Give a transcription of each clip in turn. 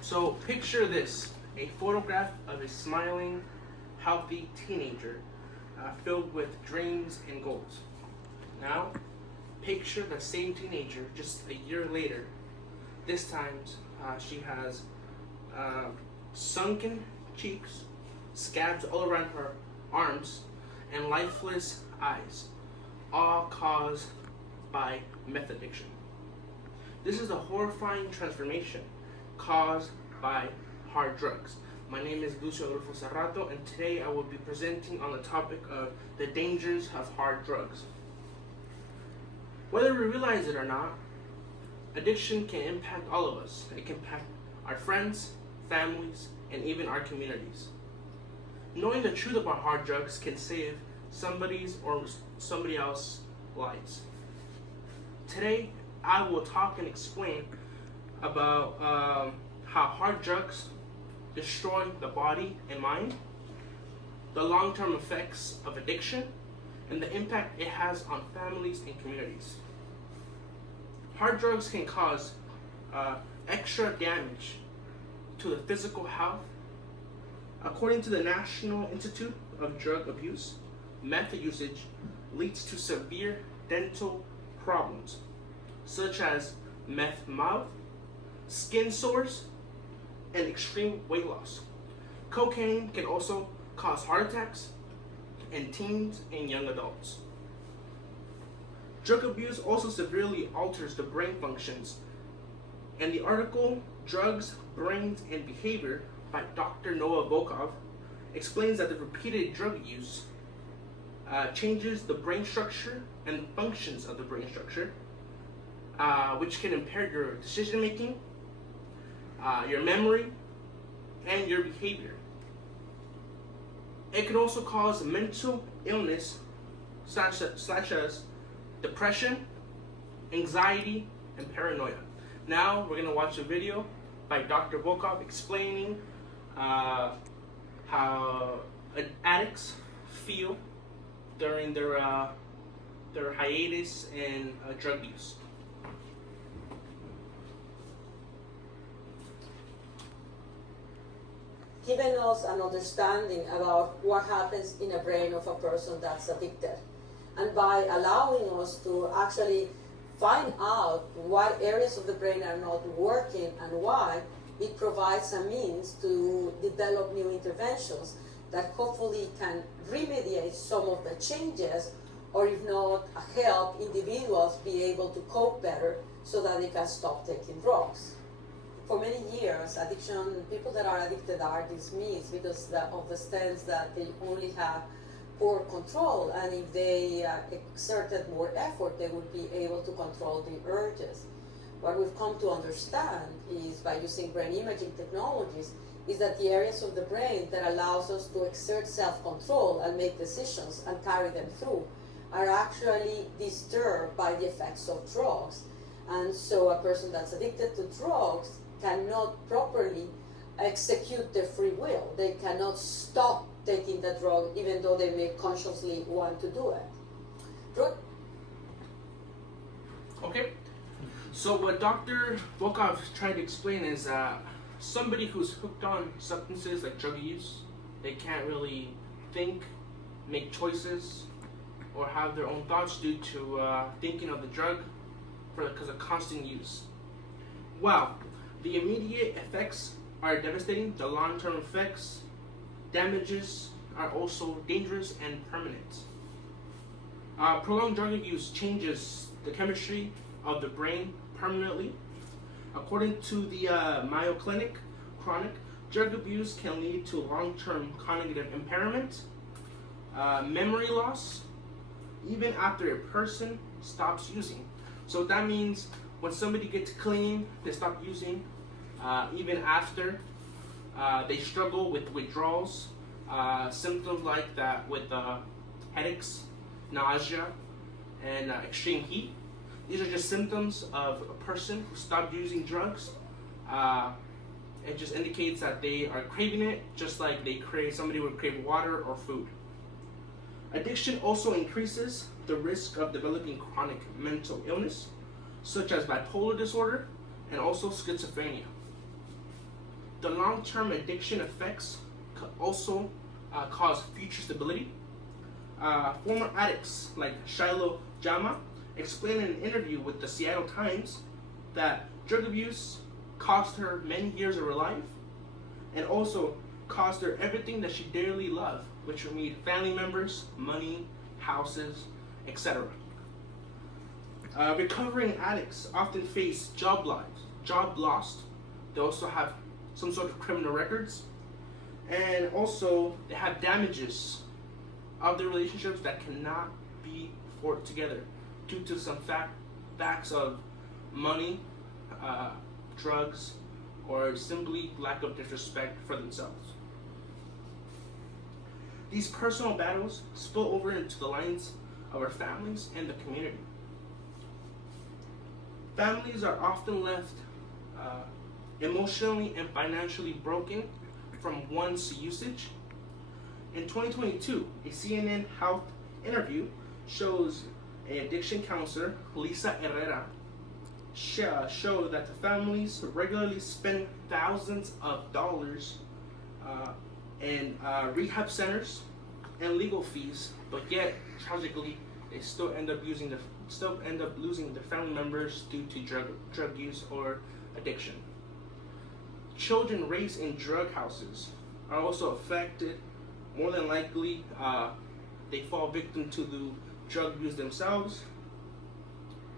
So picture this, a photograph of a smiling, healthy teenager filled with dreams and goals. Now, picture the same teenager just a year later. This time, she has sunken cheeks, scabs all around her arms, and lifeless eyes, all caused by meth addiction. This is a horrifying transformation caused by hard drugs. My name is Lucio Adolfo Serrato, and today I will be presenting on the topic of the dangers of hard drugs. Whether we realize it or not, addiction can impact all of us. It can impact our friends, families, and even our communities. Knowing the truth about hard drugs can save somebody's or somebody else's lives. Today, I will talk and explain about how hard drugs destroy the body and mind, the long-term effects of addiction, and the impact it has on families and communities. Hard drugs can cause extra damage to the physical health. According to the National Institute of Drug Abuse, meth usage leads to severe dental problems, such as meth mouth, skin sores, and extreme weight loss. Cocaine can also cause heart attacks in teens and young adults. Drug abuse also severely alters the brain functions, and the article Drugs, Brains, and Behavior by Dr. Noah Volkov explains that the repeated drug use changes the brain structure and the functions of the brain structure, which can impair your decision making, your memory, and your behavior. It can also cause mental illness such as depression, anxiety, and paranoia. Now we're going to watch a video by Dr. Volkov explaining how addicts feel during their hiatus in drug use. Giving us an understanding about what happens in a brain of a person that's addicted. And by allowing us to actually find out what areas of the brain are not working and why, it provides a means to develop new interventions that hopefully can remediate some of the changes, or if not, help individuals be able to cope better so that they can stop taking drugs. For many years, people that are addicted are dismissed because of the stance that they only have poor control, and if they exerted more effort, they would be able to control the urges. What we've come to understand is, by using brain imaging technologies, is that the areas of the brain that allows us to exert self-control and make decisions and carry them through are actually disturbed by the effects of drugs. And so a person that's addicted to drugs cannot properly execute their free will. They cannot stop taking the drug even though they may consciously want to do it. Okay, so what Dr. Volkov tried to explain is somebody who's hooked on substances like drug use, they can't really think, make choices, or have their own thoughts due to thinking of the drug because of constant use. Wow, the immediate effects are devastating. The long-term effects, damages, are also dangerous and permanent. Prolonged drug use changes the chemistry of the brain permanently. According to the Mayo Clinic, chronic drug abuse can lead to long-term cognitive impairment, memory loss, even after a person stops using. So that means when somebody gets clean, they stop using, even after they struggle with withdrawals, symptoms like that with headaches, nausea, and extreme heat. These are just symptoms of a person who stopped using drugs. It just indicates that they are craving it, just like somebody would crave water or food. Addiction also increases the risk of developing chronic mental illness, such as bipolar disorder and also schizophrenia. The long-term addiction effects could also cause future stability. Former addicts like Shiloh Jama explained in an interview with the Seattle Times that drug abuse cost her many years of her life and also cost her everything that she dearly loved, which would mean family members, money, houses, etc. Recovering addicts often face job loss. They also have some sort of criminal records, and also they have damages of their relationships that cannot be fought together due to some facts of money, drugs, or simply lack of disrespect for themselves. These personal battles spill over into the lives of our families and the community. Families are often left emotionally and financially broken from one's usage. In 2022, a CNN Health interview shows an addiction counselor, Lisa Herrera, showed that the families regularly spend thousands of dollars in rehab centers and legal fees, but yet tragically they still end up losing their family members due to drug use or addiction. Children raised in drug houses are also affected. More than likely, they fall victim to the drug use themselves,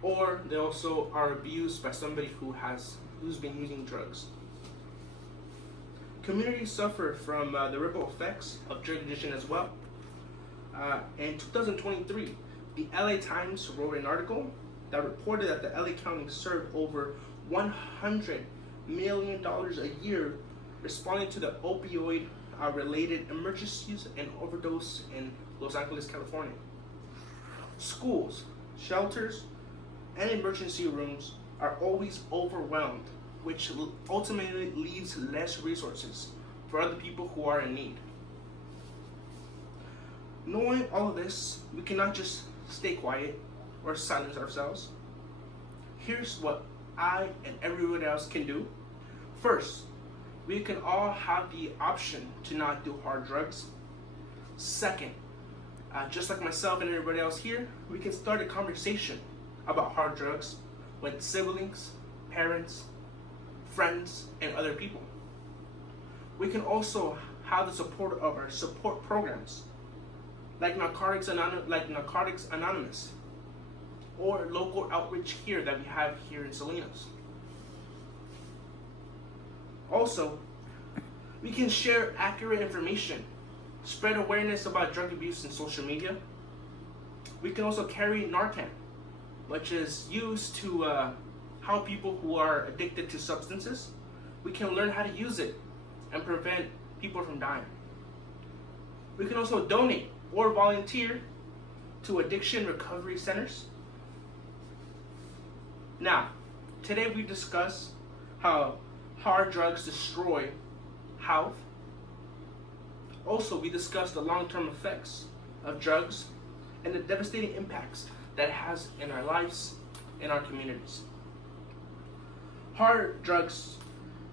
or they also are abused by somebody who's been using drugs. Communities suffer from the ripple effects of drug addiction as well. In 2023, the LA Times wrote an article that reported that the LA County served over $100 million a year responding to the opioid related emergencies and overdose in Los Angeles, California. Schools, shelters, and emergency rooms are always overwhelmed, which ultimately leaves less resources for other people who are in need. Knowing all of this, we cannot just stay quiet or silence ourselves. Here's what I and everyone else can do. First, we can all have the option to not do hard drugs. Second, just like myself and everybody else here, we can start a conversation about hard drugs with siblings, parents, friends, and other people. We can also have the support of our support programs like Narcotics Anonymous or local outreach here that we have here in Salinas. Also, we can share accurate information, spread awareness about drug abuse in social media. We can also carry Narcan, which is used to help people who are addicted to substances. We can learn how to use it and prevent people from dying. We can also donate or volunteer to addiction recovery centers. Now, today we discuss how hard drugs destroy health. Also, we discussed the long-term effects of drugs and the devastating impacts that it has in our lives and our communities. Hard drugs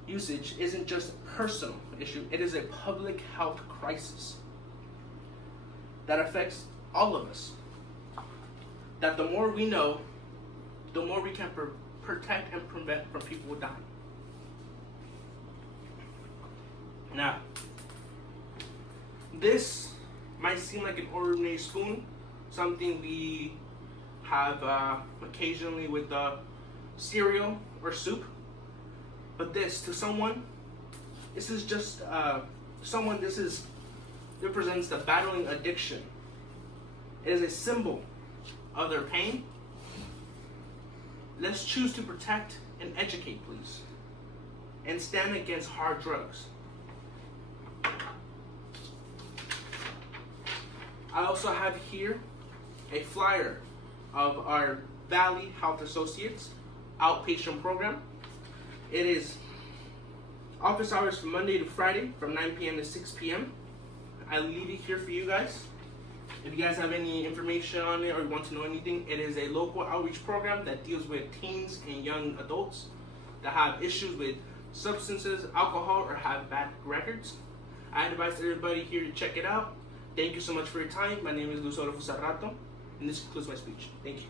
usage isn't just a personal issue, it is a public health crisis that affects all of us. That the more we know, the more we can protect and prevent from people dying. Now, this might seem like an ordinary spoon, something we have occasionally with cereal or soup, but this, to someone, this is just represents the battling addiction. It is a symbol of their pain. Let's choose to protect and educate, please, and stand against hard drugs. I also have here a flyer of our Valley Health Associates outpatient program. It is office hours from Monday to Friday from 9 p.m. to 6 p.m. I leave it here for you guys. If you guys have any information on it or you want to know anything, it is a local outreach program that deals with teens and young adults that have issues with substances, alcohol, or have bad records. I advise everybody here to check it out. Thank you so much for your time. My name is Luis Adolfo Sarrato, and this concludes my speech. Thank you.